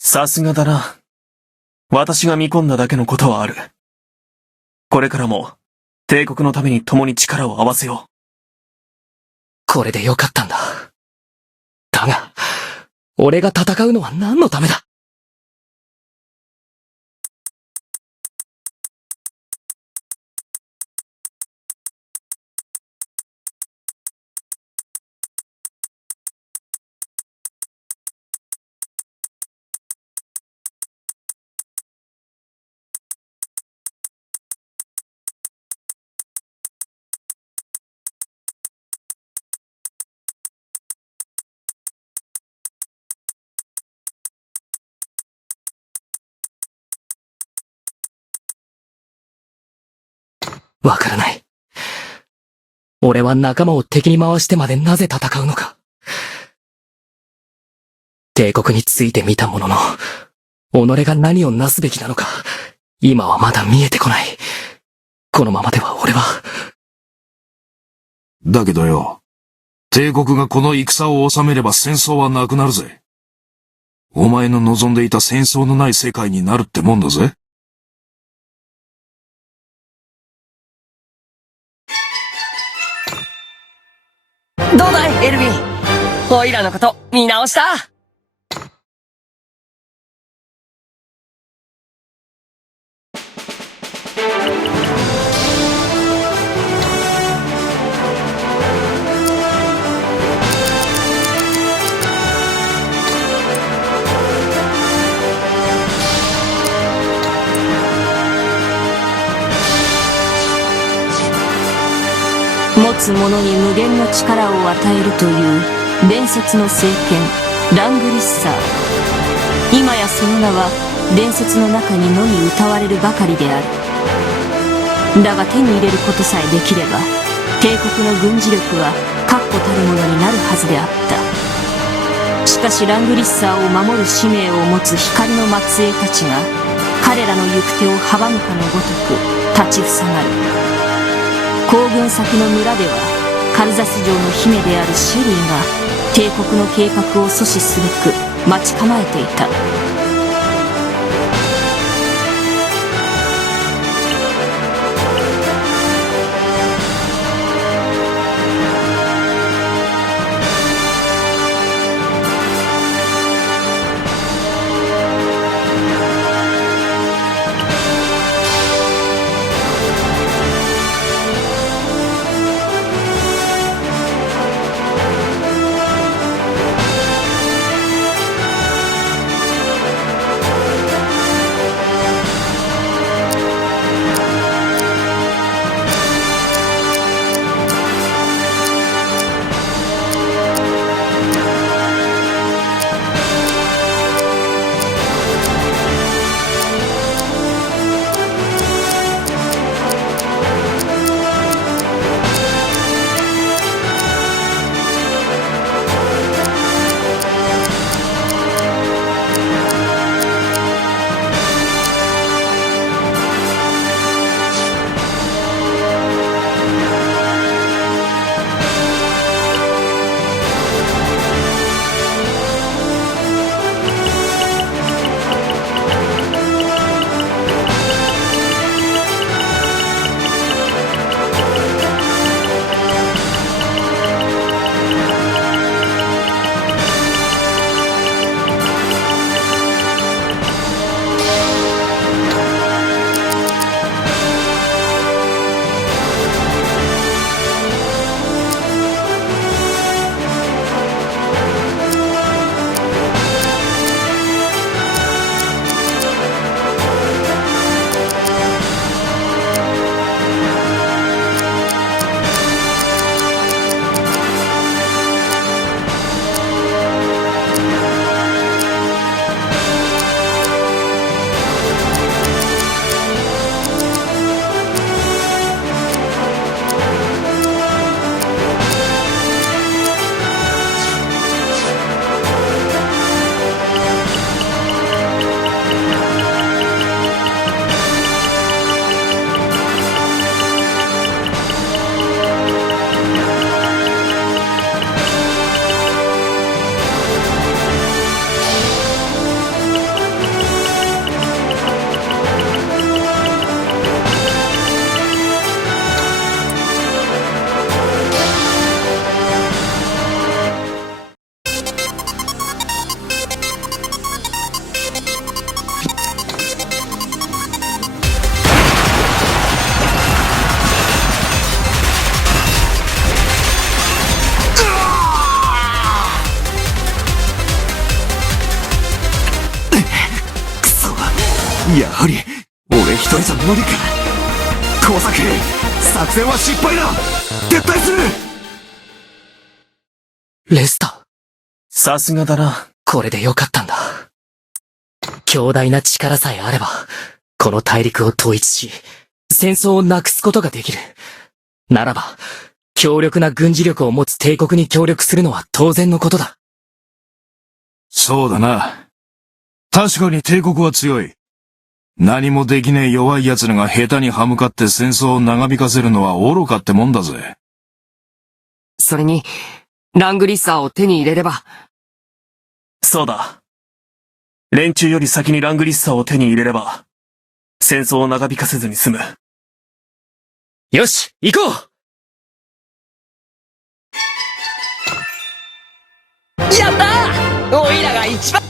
さすがだな。私が見込んだだけのことはある。これからも、帝国のために共に力を合わせよう。これでよかったんだ。だが、俺が戦うのは何のためだ？わからない。俺は仲間を敵に回してまでなぜ戦うのか。帝国についてみたものの、己が何をなすべきなのか、今はまだ見えてこない。このままでは俺は。だけどよ、帝国がこの戦を収めれば戦争はなくなるぜ。お前の望んでいた戦争のない世界になるってもんだぜ。どうだい、エルヴィン。オイラのこと見直した？持つ者に無限の力を与えるという伝説の聖剣ラングリッサー。今やその名は伝説の中にのみ歌われるばかりである。だが手に入れることさえできれば帝国の軍事力は確固たるものになるはずであった。しかしラングリッサーを守る使命を持つ光の末裔たちが彼らの行く手を阻むかのごとく立ちふさがる。行軍先の村ではカルザス城の姫であるシェリーが帝国の計画を阻止すべく待ち構えていた。やはり、俺一人じゃ無理か。工作兵、作戦は失敗だ。撤退する。レスター、さすがだな。これでよかったんだ。強大な力さえあれば、この大陸を統一し、戦争をなくすことができる。ならば、強力な軍事力を持つ帝国に協力するのは当然のことだ。そうだな。確かに帝国は強い。何もできねえ弱い奴らが下手に歯向かって戦争を長引かせるのは愚かってもんだぜ。それに、ラングリッサーを手に入れれば、そうだ。連中より先にラングリッサーを手に入れれば、戦争を長引かせずに済む。よし、行こう。やったー！オイラが一番